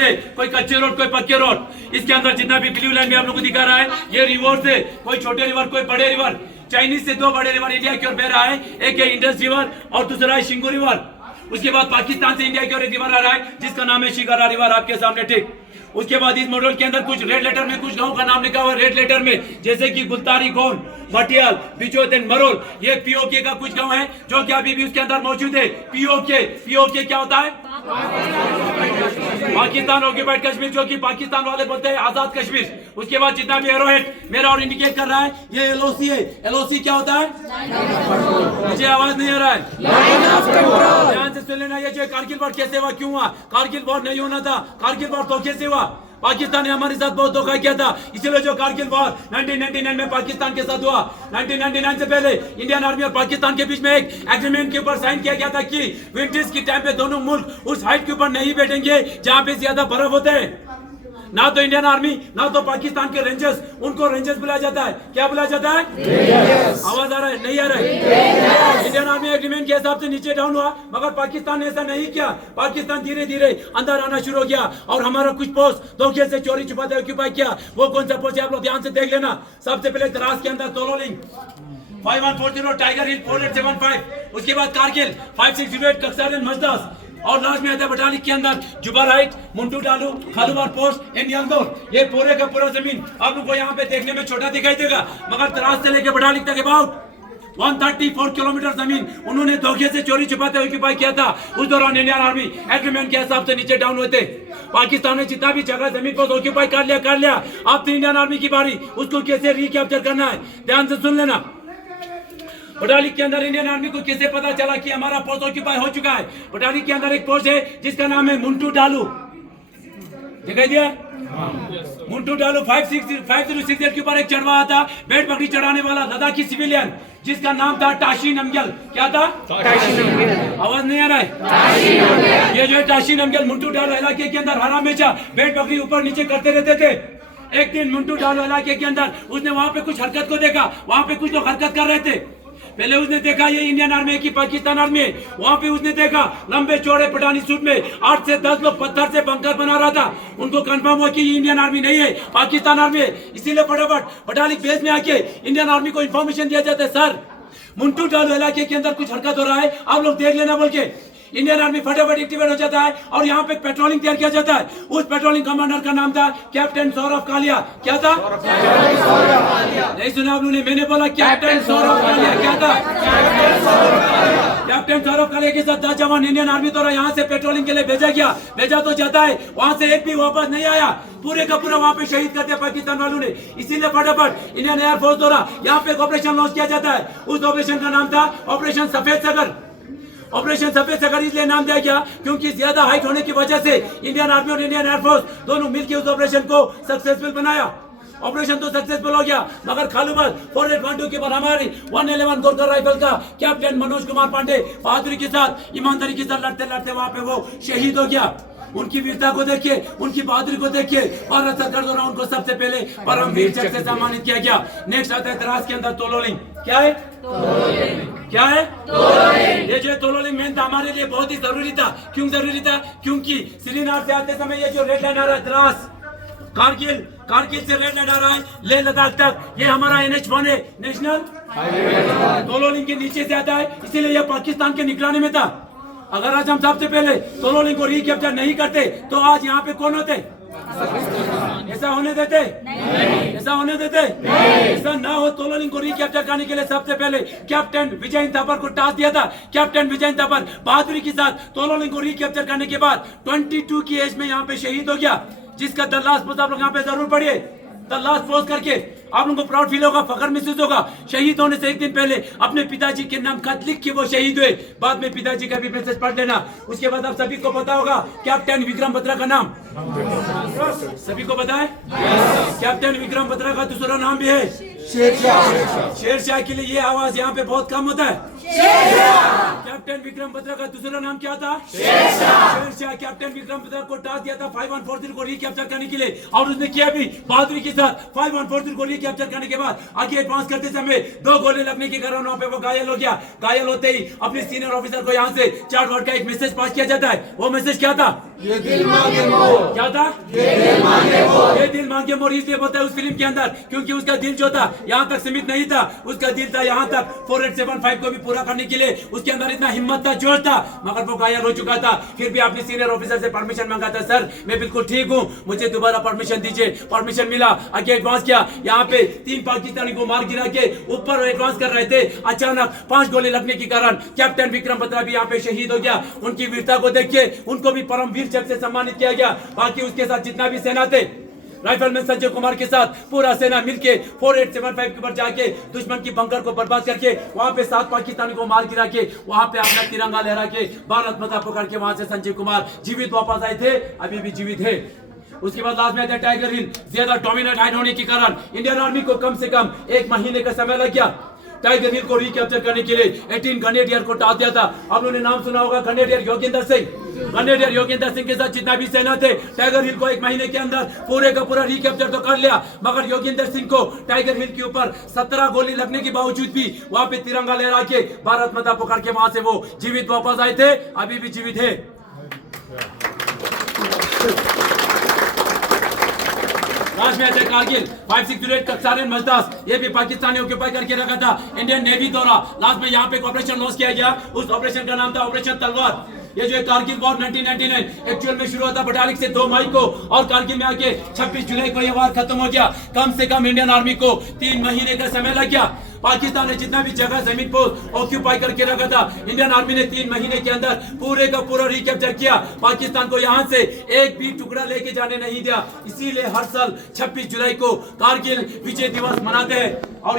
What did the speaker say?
है, कोई कच्चे रोड कोई पक्के रोड। इसके अंदर जितना भी क्लीवलैंड में आप लोग को दिखा रहा है ये रिवर्स है, कोई छोटे रिवर कोई बड़े रिवर। चाइनीज से 2 बड़े रिवर इंडिया की ओर बह रहा है, एक है इंडस रिवर और दूसरा है शिंगू रिवर। उसके बाद पाकिस्तान से इंडिया की ओर एक रिवर आ रहा है जिसका नाम है शिकारा रिवर, आपके सामने ठीक। उसके बाद इस मॉडल के अंदर कुछ रेड लेटर में कुछ गांव का नाम लिखा हुआ है रेड लेटर में, जैसे कि गुलतारी, गोन, मटियाल, बिचौदन, मरोल। ये पीओके का कुछ गांव है जो कि अभी भी उसके अंदर मौजूद है। पीओके क्या होता है? पाकिस्तान ऑक्यूपाइड कश्मीर, जो कि पाकिस्तान वाले बोलते हैं आजाद कश्मीर। उसके बाद जितना भी एरोहेड मेरा और इंडिकेट कर रहा है ये एलओसी है। एलओसी क्या होता है? मुझे आवाज नहीं आ रहा है, ध्यान से सुन लेना। ये जो कारगिल वॉर कैसे हुआ, क्यों हुआ? कारगिल वॉर नहीं होना था, कारगिल वॉर तो कैसे हुआ? पाकिस्तान ने हमारे साथ बहुत धोखा किया था, इसीलिए जो कारगिल वॉर 1999 में पाकिस्तान के साथ हुआ। 1999 से पहले इंडियन आर्मी और पाकिस्तान के बीच में एक एग्रीमेंट के ऊपर साइन किया गया था कि विंटर्स की टाइम पे दोनों मुल्क उस हाइट के ऊपर नहीं बैठेंगे जहां पे ज्यादा बर्फ होते हैं। ना तो इंडियन आर्मी ना तो पाकिस्तान के रेंजर्स, उनको रेंजर्स बुलाया जाता है। क्या बुलाया जाता है? आवाज आ रहा है? नहीं आ रहा है? इंडियन आर्मी एग्रीमेंट के हिसाब से नीचे डाउन हुआ, मगर पाकिस्तान ने ऐसा नहीं किया। पाकिस्तान धीरे धीरे अंदर आना शुरू हो गया और हमारा कुछ पोस्ट धोखे से चोरी छुपाते ऑक्यूपाई किया। वो कौन सा पोस्ट है आप लोग ध्यान से देख लेना। सबसे पहले द्रास के अंदर तोलोलिंग 5140, टाइगर हिल 4875, उसके बाद कारगिल 5608, कक्सारन, मजदास, और लास्ट में आता है बटालिक के अंदर जुबाराइट, मुंटू डालू, खालूबार पोस्ट, एनियांगोर। ये पूरे का पूरा जमीन आप लोग को यहाँ पे देखने में छोटा दिखाई देगा, मगर द्रास से लेके बटालिक तक अबाउट 134 किलोमीटर जमीन उन्होंने धोखे से चोरी छुपाते ऑक्यूपाई किया था। उस दौरान इंडियन आर्मी एग्रीमेंट के हिसाब से नीचे डाउन हुए थे। पाकिस्तान ने जितना भी जगह जमीन को ऑक्यूपाई कर लिया। अब तो इंडियन आर्मी की बारी, उसको कैसे रिकैप्चर करना है, ध्यान से सुन लेना। बटालिक के अंदर इंडियन आर्मी को कैसे पता चला कि हमारा पोस्ट ऑक्यूपाई हो चुका है? बटालिक के अंदर एक पोस्ट है जिसका नाम है मुंटू डालू, दिखाई दिया? मुंटू डालू 5068 के ऊपर एक चढ़वा आता, बैठ पकड़ी चढ़ाने वाला लद्दाखी सिविलियन जिसका नाम था टाशी नमग्याल। क्या था? आवाज नहीं आ रहा है? ये जो है टाशी नमग्याल मुंटू डालू इलाके के अंदर हर हमेशा बैठ पकड़ी ऊपर नीचे करते रहते थे। एक दिन मुंटू डालू इलाके के अंदर उसने वहां पे कुछ हरकत को देखा, वहां पे कुछ लोग हरकत कर रहे थे। पहले उसने देखा ये इंडियन आर्मी है कि पाकिस्तान आर्मी है। वहां पे उसने देखा लंबे चौड़े पठानी सूट में 8 से 10 लोग पत्थर से बंकर बना रहा था। उनको कंफर्म हुआ कि ये इंडियन आर्मी नहीं है, पाकिस्तान आर्मी है। इसीलिए फटाफट बटालिक बेस में आके इंडियन आर्मी को इन्फॉर्मेशन दिया जाता है, सर मुंटू डालू इलाके के अंदर कुछ हरकत हो रहा है, आप लोग देख लेना बोल के। इंडियन आर्मी फटाफट एक्टिवेट हो जाता है और यहाँ पे पेट्रोलिंग तैयार किया जाता है। उस पेट्रोलिंग कमांडर का नाम था कैप्टन सौरभ कालिया। क्या था? नहीं सुना आप लोगों ने? मैंने बोला कैप्टन सौरभ कालिया। क्या था? कैप्टन सौरभ कालिया के साथ 10 जवान इंडियन आर्मी द्वारा यहाँ से पेट्रोलिंग के लिए भेजा गया। भेजा तो जाता है, वहाँ से एक भी वापस नहीं आया। पूरे का पूरा वहाँ पे शहीद करते पाकिस्तान वालों ने। इसीलिए फटाफट इंडियन एयरफोर्स द्वारा यहाँ पे एक ऑपरेशन लॉन्च किया जाता है। उस ऑपरेशन का नाम था ऑपरेशन सफेद सागर। ऑपरेशन सफेद सागर इसलिए नाम दिया गया क्योंकि ज्यादा हाइट होने की वजह से इंडियन आर्मी और इंडियन एयरफोर्स दोनों मिलकर उस ऑपरेशन को सक्सेसफुल बनाया। ऑपरेशन तो सक्सेसफुल हो गया, मगर खालूबार 4812 के बाद हमारी 111 गोरखा राइफल का कैप्टन मनोज कुमार पांडे बहादुरी के साथ, ईमानदारी के साथ लड़ते लड़ते वहां पे वो शहीद हो गया। उनकी वीरता को देखिए, उनकी बहादुरी को देखिए, भारत सरकार द्वारा उनको सबसे पहले परमवीर चक्र से सम्मानित किया गया। नेक्स्ट आता है द्रास के अंदर तोलोलिंग। क्या है? क्या है? ये जो तोलोलिंग मेन था हमारे लिए बहुत ही जरूरी था। क्यों जरूरी था? क्योंकि श्रीनगर से आते समय ये जो रेड लाइन आ रहा है द्रास, कारगिल से रेड लाइन आ रहा है लेह लद्दाख तक, ये हमारा NH1 है, नेशनल तोलोलिंग के नीचे से आता है, इसीलिए यह पाकिस्तान के निगरानी में था। अगर आज हम सबसे पहले तोलोलिंग को रिकैप्चर नहीं करते तो आज यहाँ पे कौन होते? ऐसा होने देते? ऐसा होने देते? ऐसा ना हो। तोलोलिंग को रिकैप्चर करने के लिए सबसे पहले कैप्टन विजय थापर को टास्क दिया था। कैप्टन विजय थापर बहादुरी के साथ तोलोलिंग को रिकैप्चर करने के बाद 22 की एज में यहाँ पे शहीद हो गया, जिसका द लास्ट पोस्ट आप लोग यहाँ पे जरूर पढ़िए। द लास्ट पोस्ट करके आप लोगों को प्राउड फील होगा, फखर महसूस होगा। शहीद होने से एक दिन पहले अपने पिताजी के नाम खत लिख के वो शहीद हुए। बाद में पिताजी का भी मैसेज पढ़ लेना। उसके बाद आप सभी को पता होगा कैप्टन विक्रम बत्रा का नाम सभी को पता है? कैप्टन विक्रम बत्रा का दूसरा नाम भी है शेरशाह। शेरशाह के लिए ये आवाज यहाँ पे बहुत कम होता है। कैप्टन विक्रम बत्रा का दूसरा नाम क्या था? शेरशाह। कैप्टन विक्रम बत्रा को टास्क दिया था 5143 को रिकैप्चर करने के लिए और उसने किया भी बहादुरी के साथ। 5143 को रिकैप्चर करने के बाद आगे एडवांस करते समय 2 गोली लगने के कारण वहां पे वो घायल हो गया। घायल होते ही अपने सीनियर ऑफिसर को यहाँ से चार्ट वर्ड का एक मैसेज पास किया जाता है। वो मैसेज क्या था? ये दिल मांगे मोर। क्या था? ये दिल मांगे मोर। ये दिल मांगे मोर इसलिए बोलता है उस फिल्म के अंदर क्योंकि उसका दिल जो था यहाँ तक सीमित नहीं था, उसका दिल था यहाँ तक 4875 को भी पूरा करने के लिए। उसके अंदर इतना हिम्मत था, जोर था, मगर वो घायल हो चुका था। फिर भी अपने सीनियर ऑफिसर से परमिशन मांगा था, सर मैं बिल्कुल ठीक हूँ, मुझे दोबारा परमिशन दीजिए। परमिशन मिला, आगे एडवांस किया। यहाँ पे 3 पाकिस्तानी को मार गिरा के ऊपर एडवांस कर रहे थे। अचानक 5 गोली लगने के कारण कैप्टन विक्रम बत्रा भी यहाँ पे शहीद हो गया। उनकी वीरता को देखिए उनको भी परमवीर चक्र से सम्मानित किया गया। बाकी उसके साथ जितना भी सेना थे, राइफलमैन संजय कुमार के साथ पूरा सेना मिलके 4875 के ऊपर जाके दुश्मन की बंकर को बर्बाद करके वहां पे 7 पाकिस्तानी को मार गिरा के वहां पे अपना तिरंगा लहरा के भारत माता पकड़ के वहां से संजय कुमार जीवित वापस आए थे, अभी भी जीवित है। उसके बाद लास्ट में आता है टाइगर हिल। ज्यादा डोमिनेट हाइड होने के कारण इंडियन आर्मी को कम से कम 1 महीने का समय लग गया टाइगर हिल को रिकैप्चर करने के लिए। 18 ग्रेनेडियर को टाल दिया था। आप लोगों ने नाम सुना होगा ग्रेनेडियर योगेंद्र सिंह। ग्रेनेडियर योगेंद्र सिंह के साथ जितना भी सेना थे टाइगर हिल को 1 महीने के अंदर पूरे का पूरा रिकैप्चर तो कर लिया, मगर योगेंद्र सिंह को टाइगर हिल के ऊपर 17 गोली लगने के बावजूद भी वहां पे तिरंगा लहरा के भारत माता पकड़ के वहां से वो जीवित वापस आए थे, अभी भी जीवित है। लास्ट में आता है कारगिल। 568 कक्सारेन मजदास, ये भी पाकिस्तानी ऑक्यूपाई करके रखा था। इंडियन नेवी द्वारा लास्ट में यहाँ पे ऑपरेशन लॉन्च किया गया। उस ऑपरेशन का नाम था ऑपरेशन तलवार। ये जो कारगिल वॉर 1999 एक्चुअल में शुरू हुआ बटालिक से 2 मई को और कारगिल में आके 26 जुलाई को ये वार खत्म हो गया। कम से कम इंडियन आर्मी को 3 महीने का समय लग गया। पाकिस्तान ने जितना भी जगह जमीन पर ऑक्यूपाई करके रखा था, इंडियन आर्मी ने 3 महीने के अंदर पूरे का पूरा रिकैप्चर किया। पाकिस्तान को यहाँ से एक भी टुकड़ा लेके जाने नहीं दिया। इसीलिए हर साल 26 जुलाई को कारगिल विजय दिवस मनाते हैं। और